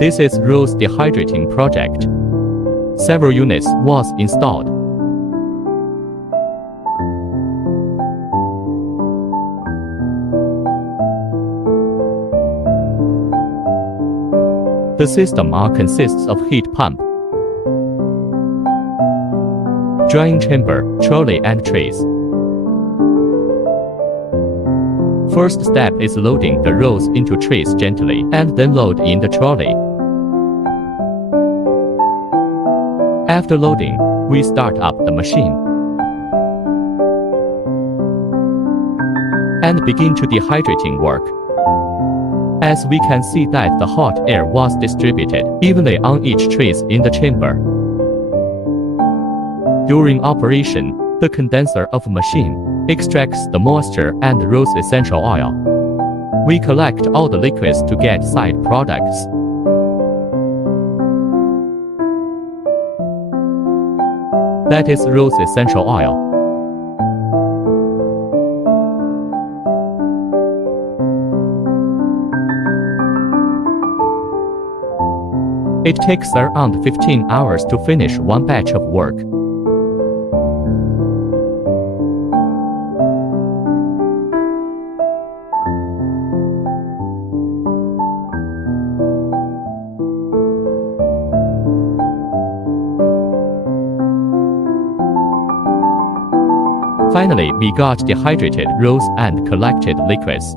This is rose dehydrating project. Several units was installed. The system consists of heat pump, drying chamber, trolley and trays. First step is loading the rose into trays gently and then load in the trolley. After loading, we start up the machine and begin to dehydrating work. As we can see that the hot air was distributed evenly on each trace in the chamber. During operation, the condenser of machine extracts the moisture and rose essential oil. We collect all the liquids to get side products. That is rose essential oil. It takes around 15 hours to finish one batch of work. Finally, we got dehydrated rose and collected liquids.